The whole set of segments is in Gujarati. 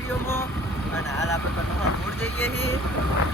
વિડીયોમાં. અને હાલ આપણે બનાવવા મૂળ જઈએ છીએ.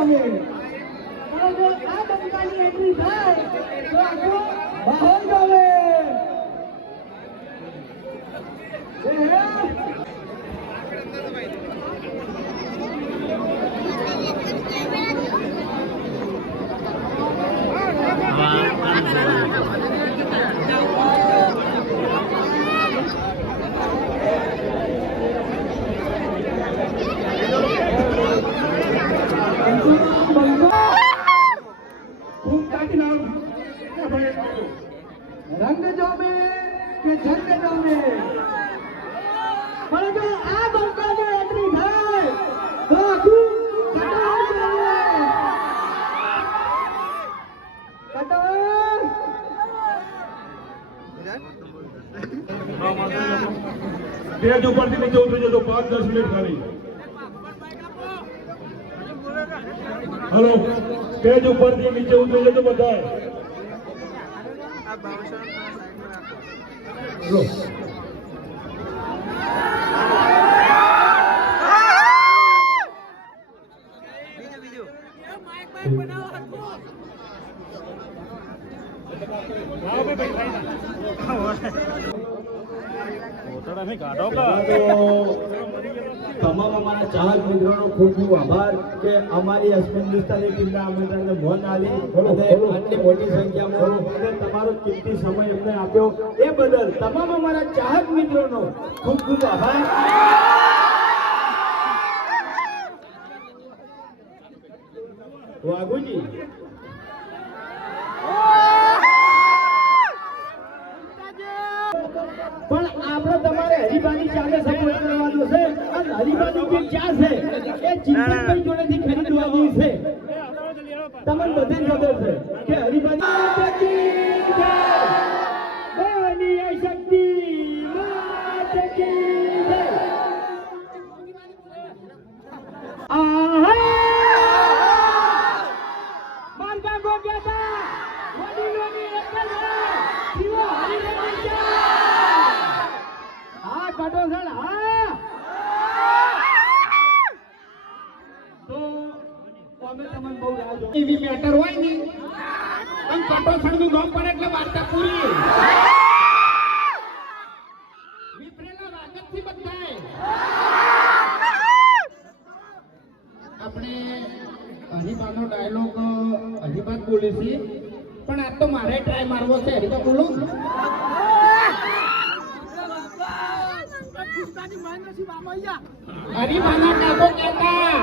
આવે અને જો આ બંકાની એન્ટ્રી થાય. તો આખો માહોલ આવે સ્ટેજ ઉપરથી નીચે ઉતરી જતો પાંચ દસ મિનિટ ખાલી હલો સ્ટેજ ઉપરથી નીચે ઉતરી જતો બધા લો. બીજું બીજું તમામ અમારા ચાહક મિત્રોનો ખૂબ ખૂબ આભાર કે અમારી અશ્વિન હિન્દુસ્તાની ટીમના આમંત્રણને મોન આવી અને આટલી મોટી સંખ્યામાં અને તમારો કિંમતી સમય એમને આપ્યો. એ બદલ તમામ અમારા ચાહક મિત્રોનો ખૂબ ખૂબ આભાર. વાઘુજી પણ આપણે હરિભાની ચાલે સપોર્ટ કરવાનો છે. અને હરિભાની જે ક્યાં છે? એ ચિંતનભાઈ જોડેથી ખરીદવાની છે. તમને બધે ખબર છે કે હરિભાની બોલીએ શક્તિ માત કી જય. આહા! મારબા ગોગ્યાતા વડીલોની એકલ શિવો હરિભાની ચા હા કાઢો સર હા તો અમે તમને બહુ રાહ જો એવી મેટર હોય ને અને કટોસણનું નામ પડે એટલે વાર્તા પૂરી વિપરેલા વાગતથી બધાય આપણે હરિબાનો ડાયલોગ હરિબાત બોલે છે પણ આ તો મારે ટ્રાય મારવો છે. બોલું. હરિબાના કાકો કહેતા.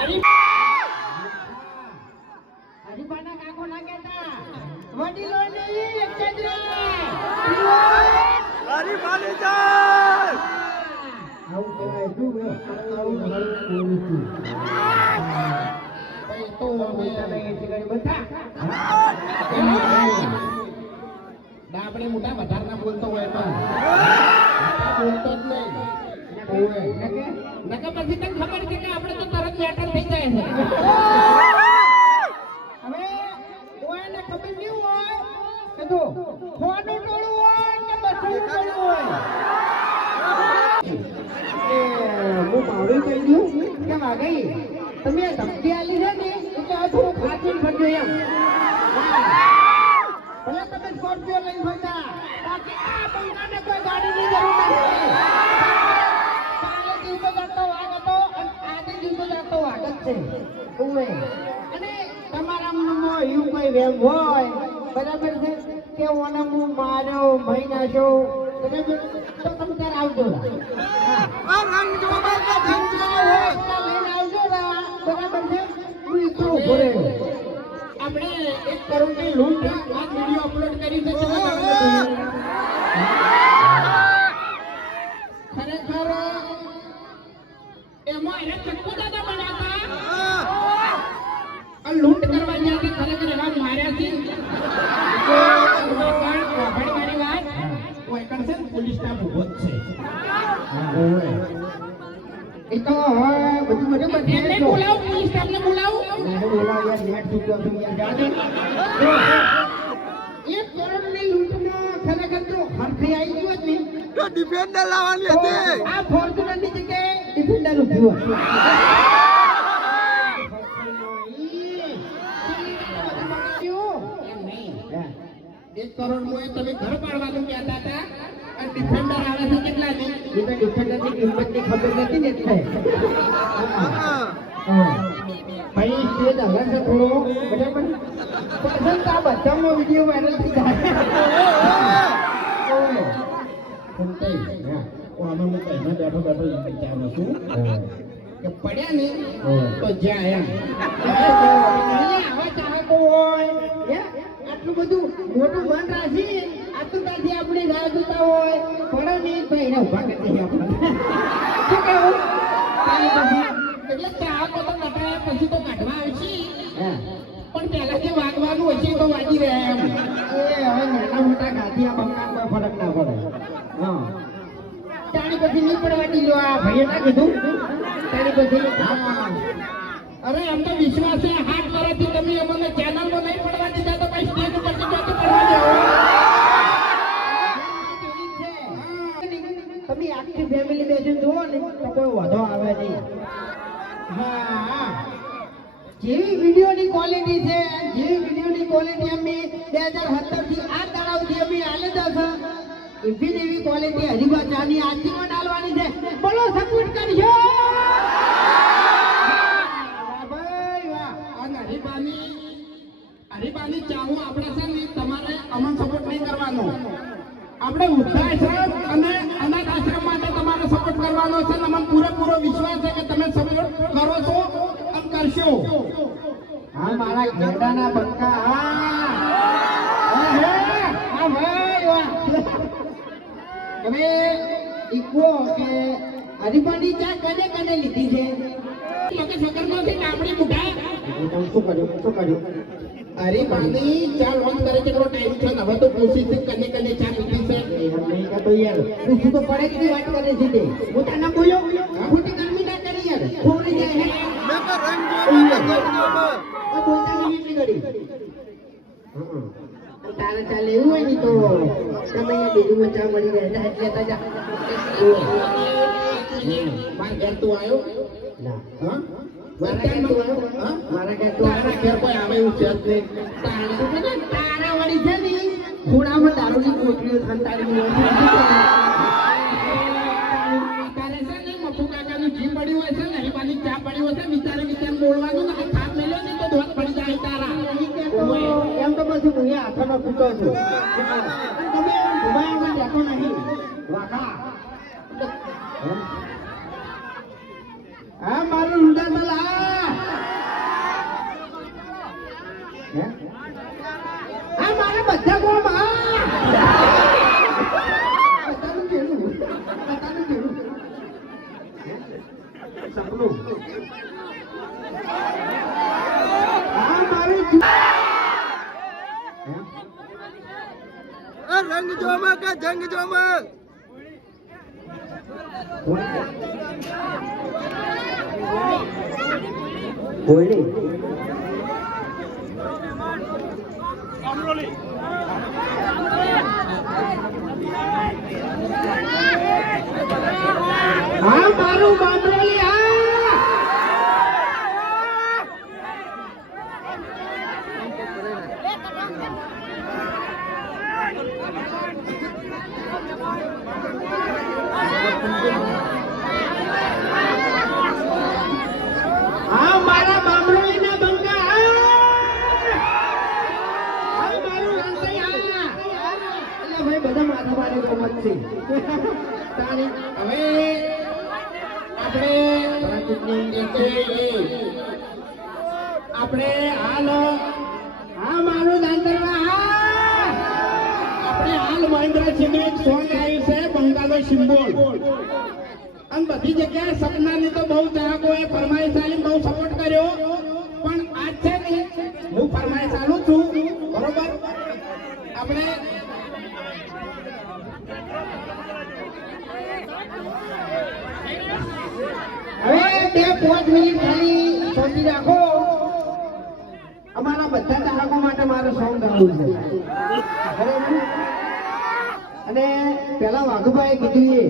અરી હરિબાના કાકો ના કહેતા. વડીલોની એક જ અરી માની ચાલ આવું કહેવાય શું હે? આવું મારું બોલું છું. ભાઈ તો અમે તને એથી કરી ડાબડે મોટા વધારના બોલતો હોય મોટા બોલતો જ નહીં. નકે પછી તને ખબર છે કે આપણે તો તરત મેટર થઈ જાય છે હવે કોઈને ખબર નહીં હોય કે જો ખોનું ટોળું હોય કે બસનું ટોળું હોય એ હું મારું કહી દઉં કે વાઘઈ તમે આ ધમકી આલી છે ને એ તો આ થોડું એમ. ભલે તમે સ્કોર્પિયો લઈને ફરતા બાકી આ બંકાને કોઈ ગાડીની જરૂર નથી. કાલે દિવસો જતો વાઘ હતો અને આજે દિવસો જતો વાઘ જ છે. ઓવે. અને તમારા મનમાં એવું કોઈ વેમ હોય બરાબર છે કે ઓને હું માર્યો મહી નાખ્યો બરાબર? તો તમે ત્યારે આવજો લઈને બરાબર છે? હું એક કરોડની લૂંટ આ વીડિયો અપલોડ કરી છે. ખરેખર એમાં એને ચક્કુ દાદા બનાતા આ લૂંટ કરવા ગયા છે ખરેખર એવા માર્યા છે? પોલીસ સ્ટાફ ઊભો છે. એ તો બધું બધું બધું બોલાવો પોલીસ સ્ટાફને બોલાવો. યાર નેટ છું યાર એક કરોડની લૂંટમાં ખરેખર તો હરખી આવી ગયો જ નહીં તો ડિફેન્ડર લાવવાની હતી આ ફોર્ચ્યુનરની જગ્યાએ ડિફેન્ડર ઉભ્યું એક કરોડ એ તમે ઘર પાડવાનું કહેતા હતા અને ડિફેન્ડર આવે છે કેટલાની? એ તો ડિફેન્ડરની કિંમતની ખબર નથી ને એટલે. છીએ ઝઘડા છે થોડો બરાબર પણ આ બધાનો વીડિયો વાયરલ થઈ જાય. પડ્યા આટલું બધું મોટું મન રાખી આવતીકાલથી આપણે રાહ જોતા હોય પડે નહીં તો એને આપણે. એટલે પછી તો કાઢવા આવશે. પણ પેલા જે વાગવાનું હશે તો વાગી રહ્યા એમ. એ હવે નાના મોટા ગાંઠિયા બંકા કોઈ ફરક ના પડે. હા. તાણી પછી નહીં પડવા દીધો આ ભાઈએ ના કીધું? તાણી પછી અરે એમ તો વિશ્વાસ છે હાથ મારાથી તમે અમને ચેનલમાં નહીં પડવા દીધા તો પછી સ્ટેજ ઉપર ક્યાંથી પડવા દેવો? તમે આખી ફેમિલી બેસીને જુઓ ને તો કોઈ વધો આવે નહીં. હા. જેવી વિડીયોની ક્વોલિટી છે, જેવી વિડીયોની ક્વોલિટી અમે બે હજાર સત્તરથી આ તળાવથી અમે આલેદા છે. એવી એવી ક્વોલિટી હરિભા ચાની પણ ડાલવાની છે. બોલો સપોર્ટ કરજો. હરીબાની ચાહું આપણે છે ને તમારે અમન સપોર્ટ નહીં કરવાનો. આપણે વૃદ્ધાશ્રમ અને અનાથ આશ્રમ માટે તમારે સપોર્ટ કરવાનો છે અમને પૂરેપૂરો વિશ્વાસ છે કે તમે સપોર્ટ કરો છો. કરશો. હા મારા ઘેડાના બંકા હા. હા હવે ઈકો કે હરીબાની ચા કને કને લીધી છે? લોકો સકરમાં છે કાપડી મુઢા શું કર્યું? શું કર્યું? અરે ભાઈ ચા લોન્ચ કરે છે એનો ટાઈમ છે હવે તો છે કને કને ચા છે. નહીં કા તો યાર પૂછું તો પડે કે વાત કરે છે તે. હું તને બોલ્યો ખોટી ગરમી ના કરી યાર. ખોરી જાય તારે કાકાનું ઘી પડ્યું છે ને. હરીબાની ચા પડી હોય છે વિચાર તો એમ તો પછી હું હાથમાં ફૂટો નહીં હા મારું આ હે? આ મારા બધા કોમ આ બધાનું કેવું? બધાનું કેવું? હે? સપનું આ મારું જુ- હે? રંગ જોમાં કે જંગ જોમાં કોઈ નહીં હા મારું હા હા મારા બંકા. હા એટલે ભાઈ બધા માથા મારે છે. તાણી હવે આપણે અને બધી જગ્યાએ સપનાની તો બહુ ચાહકોએ ફરમાઈશ આલી બહુ સપોર્ટ કર્યો. પણ આજ છે ને, હું ફરમાઈશ આલું છું, બરોબર? આપણે હવે બે પાંચ મિનિટ ખાલી સોચી રાખો. અમારા બધા ચાહકો માટે મારે સોંગ ગાવું છે? અને પેલા વાઘુભાઈ કીધું એ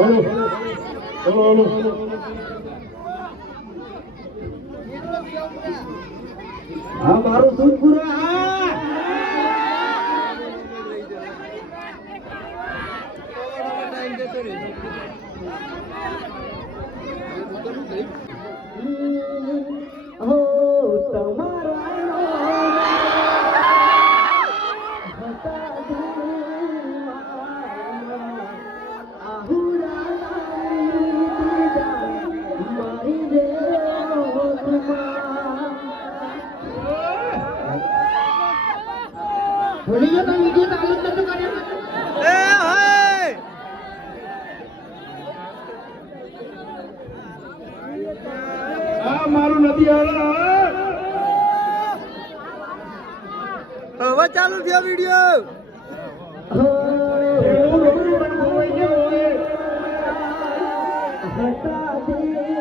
બોલો બોલો બોલો હા મારું દૂધ પૂરા. હા ટાઈમ જતો રહ્યો હતા